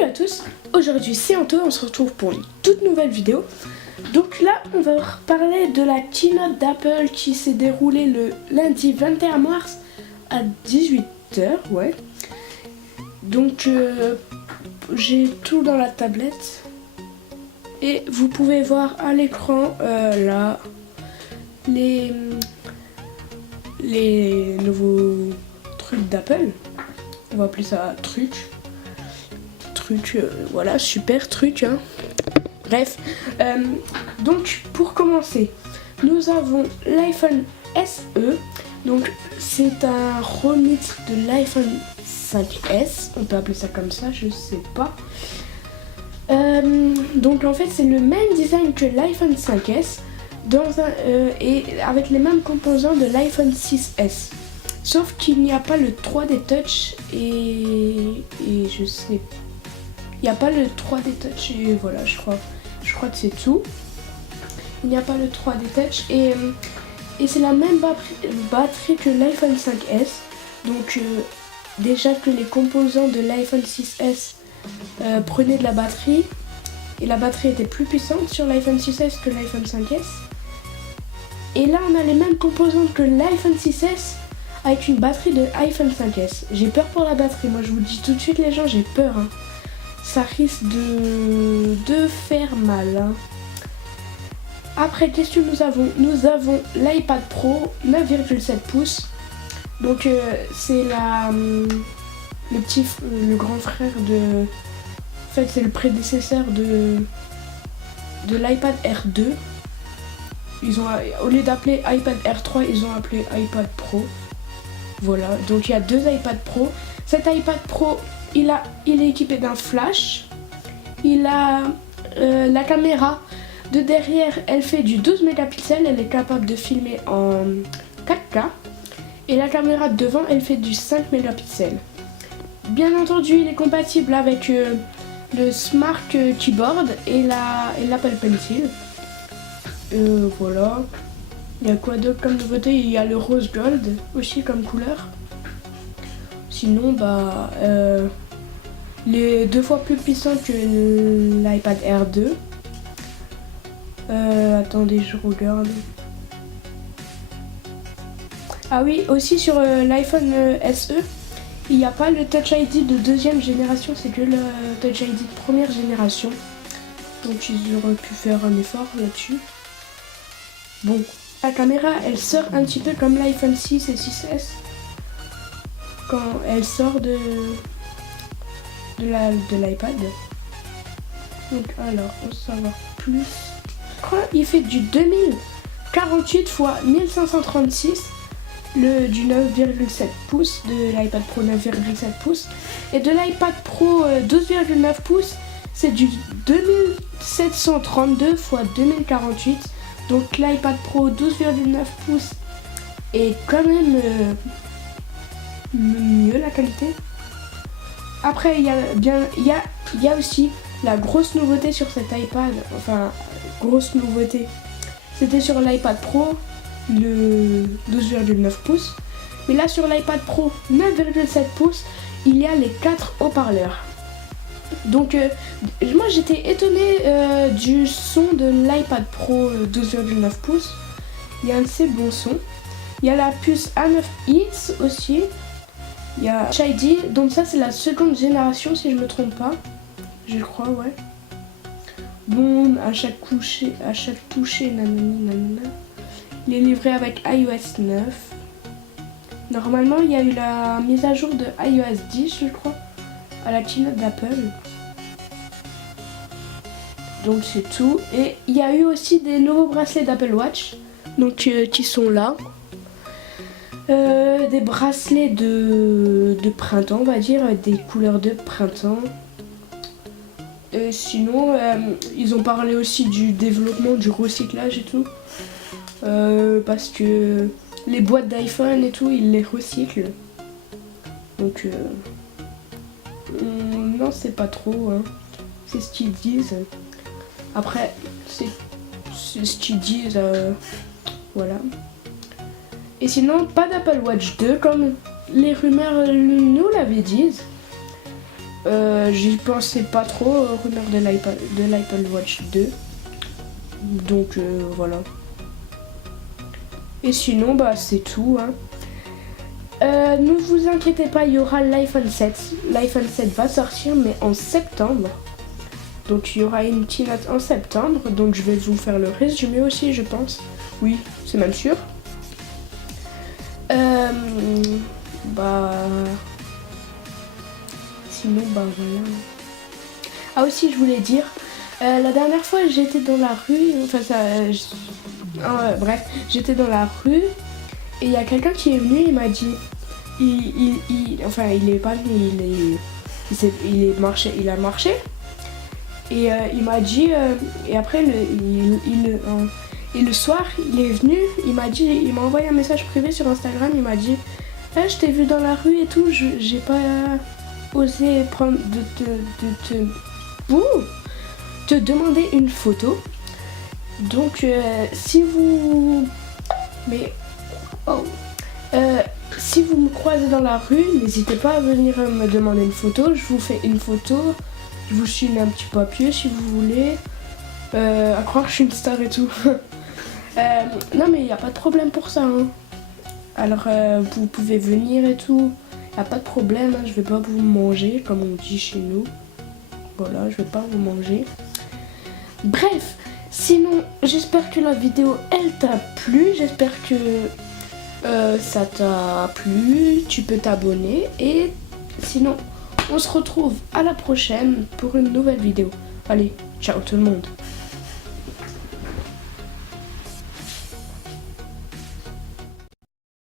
Salut à tous, aujourd'hui c'est Anto, on se retrouve pour une toute nouvelle vidéo. Donc là on va parler de la keynote d'Apple qui s'est déroulée le lundi 21 mars à 18h, ouais. Donc j'ai tout dans la tablette et vous pouvez voir à l'écran là les nouveaux trucs d'Apple. On va appeler ça truc. Voilà, super truc, hein. Bref, donc pour commencer, nous avons l'iPhone SE. Donc c'est un remix de l'iPhone 5S, on peut appeler ça comme ça, je sais pas. Donc en fait c'est le même design que l'iPhone 5S et avec les mêmes composants de l'iPhone 6S. Sauf qu'il n'y a pas le 3D Touch et je sais pas. Il n'y a pas le 3D Touch et voilà, je crois que c'est tout. Il n'y a pas le 3D Touch et c'est la même batterie que l'iPhone 5S. Donc déjà que les composants de l'iPhone 6S prenaient de la batterie et la batterie était plus puissante sur l'iPhone 6S que l'iPhone 5S. Et là on a les mêmes composants que l'iPhone 6S avec une batterie de iPhone 5S. J'ai peur pour la batterie, moi je vous le dis tout de suite les gens, j'ai peur, hein. Ça risque de faire mal, hein. Après, qu'est-ce que nous avons? Nous avons l'iPad Pro 9,7 pouces. Donc c'est le grand frère de... En fait c'est le prédécesseur de l'iPad R2. Au lieu d'appeler iPad R3, ils ont appelé iPad Pro. Voilà, donc il y a deux iPad Pro. Cet iPad Pro, il est équipé d'un flash. Il a la caméra de derrière, elle fait du 12 mégapixels. Elle est capable de filmer en 4K. Et la caméra de devant, elle fait du 5 mégapixels. Bien entendu, il est compatible avec le Smart Keyboard et l'Apple Pencil. Voilà. Il y a quoi d'autre comme nouveauté? Il y a le rose gold aussi comme couleur. Sinon, les 2 fois plus puissant que l'iPad R2. Attendez, je regarde. Ah oui, aussi sur l'iPhone SE, il n'y a pas le Touch ID de deuxième génération, c'est que le Touch ID de première génération. Donc ils auraient pu faire un effort là-dessus. Bon, la caméra, elle sort un petit peu comme l'iPhone 6 et 6S. Quand elle sort de l'iPad. Donc alors, on va savoir plus. Il fait du 2048 x 1536 du 9,7 pouces de l'iPad Pro 9,7 pouces et de l'iPad Pro 12,9 pouces c'est du 2732 x 2048. Donc l'iPad Pro 12,9 pouces est quand même mieux la qualité. Après il y a aussi la grosse nouveauté sur cet iPad, enfin grosse nouveauté, c'était sur l'iPad Pro le 12,9 pouces, mais là sur l'iPad Pro 9,7 pouces il y a les 4 haut-parleurs. Donc moi j'étais étonnée du son de l'iPad Pro 12,9 pouces. Il y a un assez bon son. Il y a la puce A9X aussi. Il y a Touch ID, donc ça c'est la seconde génération si je me trompe pas. Je crois, ouais. Bon, à chaque toucher, nanana. Il est livré avec iOS 9. Normalement, il y a eu la mise à jour de iOS 10, je crois, à la keynote d'Apple. Donc c'est tout. Et il y a eu aussi des nouveaux bracelets d'Apple Watch, donc qui sont là. Des bracelets de printemps, on va dire, des couleurs de printemps. Sinon, ils ont parlé aussi du développement du recyclage et tout. Parce que les boîtes d'iPhone et tout, ils les recyclent. Donc, non, c'est pas trop, hein. C'est ce qu'ils disent. Après, c'est ce qu'ils disent, voilà. Et sinon, pas d'Apple Watch 2 comme les rumeurs nous l'avaient dit. J'y pensais pas trop aux rumeurs de l'Apple Watch 2. Donc voilà. Et sinon, bah c'est tout. Hein. Ne vous inquiétez pas, il y aura l'iPhone 7. L'iPhone 7 va sortir, mais en septembre. Donc il y aura une keynote en septembre. Donc je vais vous faire le résumé aussi, je pense. Oui, c'est même sûr. Bah... Sinon, bah voilà. Ah aussi, je voulais dire, la dernière fois, j'étais dans la rue. Enfin, bref, j'étais dans la rue. Et il y a quelqu'un qui est venu, il m'a dit... Enfin, il est pas venu, il a marché. Et il m'a dit, et après le soir, il est venu, il m'a envoyé un message privé sur Instagram, il m'a dit, je t'ai vu dans la rue et tout, j'ai pas osé te demander une photo. Donc si vous si vous me croisez dans la rue, n'hésitez pas à venir me demander une photo. Je vous fais une photo. Je vous signe un petit papier si vous voulez. À croire que je suis une star et tout. Non mais il n'y a pas de problème pour ça. Hein. Alors vous pouvez venir et tout. Il n'y a pas de problème. Hein. Je vais pas vous manger comme on dit chez nous. Voilà, je vais pas vous manger. Bref, sinon j'espère que la vidéo elle t'a plu. J'espère que ça t'a plu. Tu peux t'abonner. Et sinon... on se retrouve à la prochaine pour une nouvelle vidéo. Allez, ciao tout le monde.